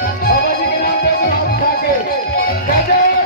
बाबा जी के नाम पे तू हाथ उठा के जय जय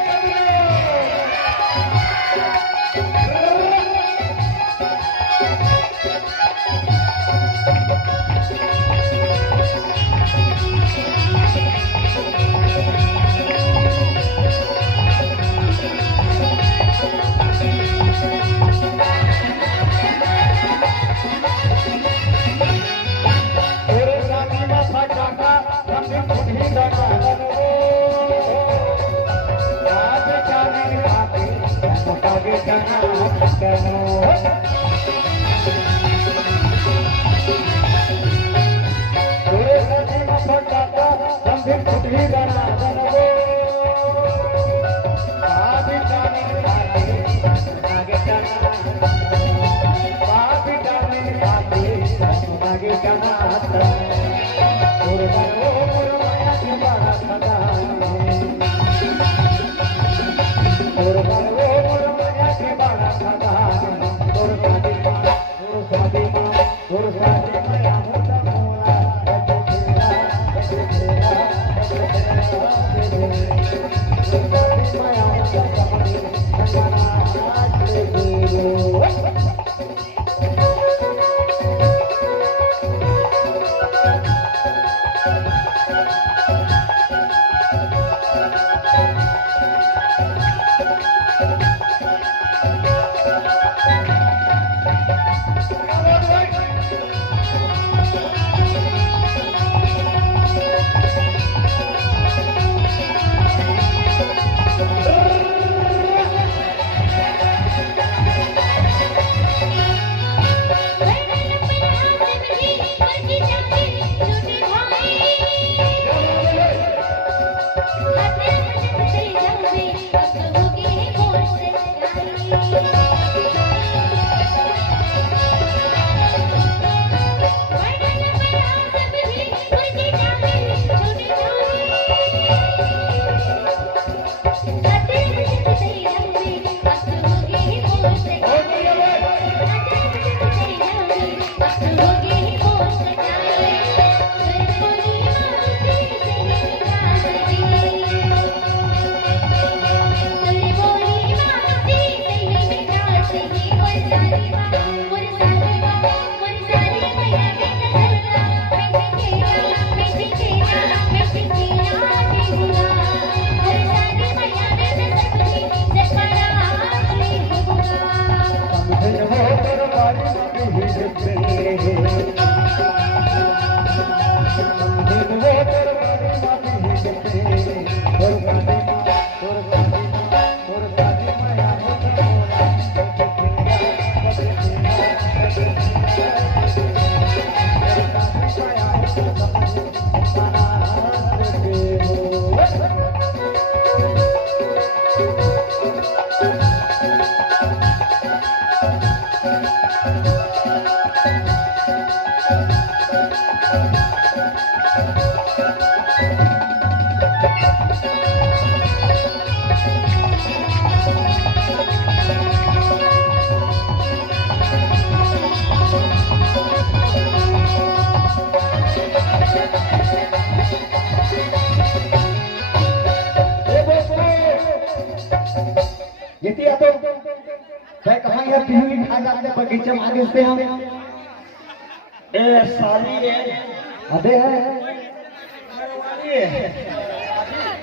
बगीचे में आगे से हम ए साली है अबे है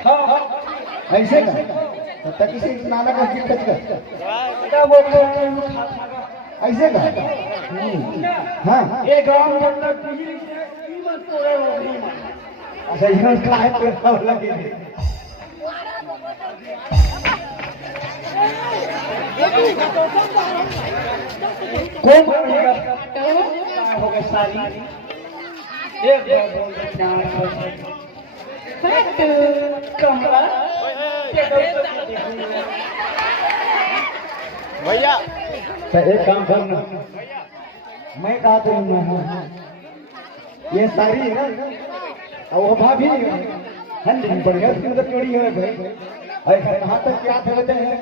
हाँ ऐसे का तब तक किसी नाना का दिक्कत कर क्या बोलते हैं ऐसे का हाँ ये गांव में अपना बिजली से कीमत पूरे हो गई अच्छा यहाँ का है तो लगे कौन हो गए साली एक बोल कमला भैया तो एक काम करना मैं कहा तो ये सारी है और वो भाभी है बढ़िया सुंदर जोड़ी है भाई अरे कहाँ तक क्या देते हैं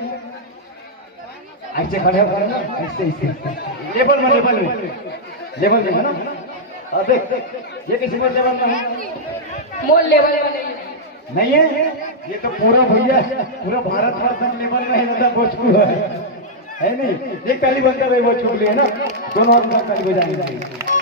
ऐसे खड़े होकर ना ऐसे ऐसे लेवल में है ना देख ये किसी पर लेवल में है मोल लेवल में नहीं है। नहीं है, ये तो पूरा भैया पूरा भारतवर्ष लेवल में है भोजपुर है नहीं। एक ताली बनता है भोजपुर लिए ना, दोनों हाथ में ताली बजाएंगे।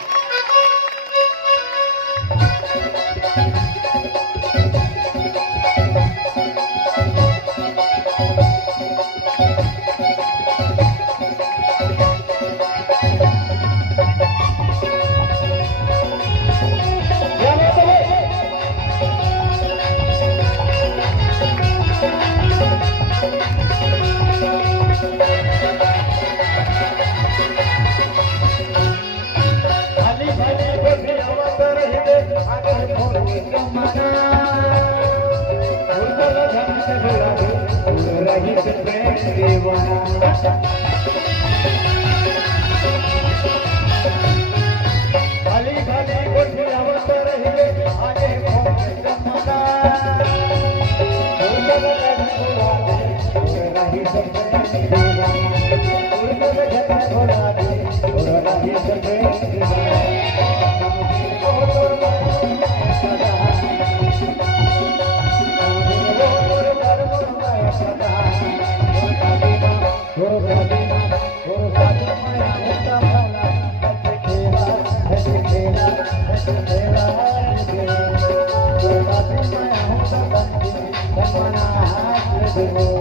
Thank you.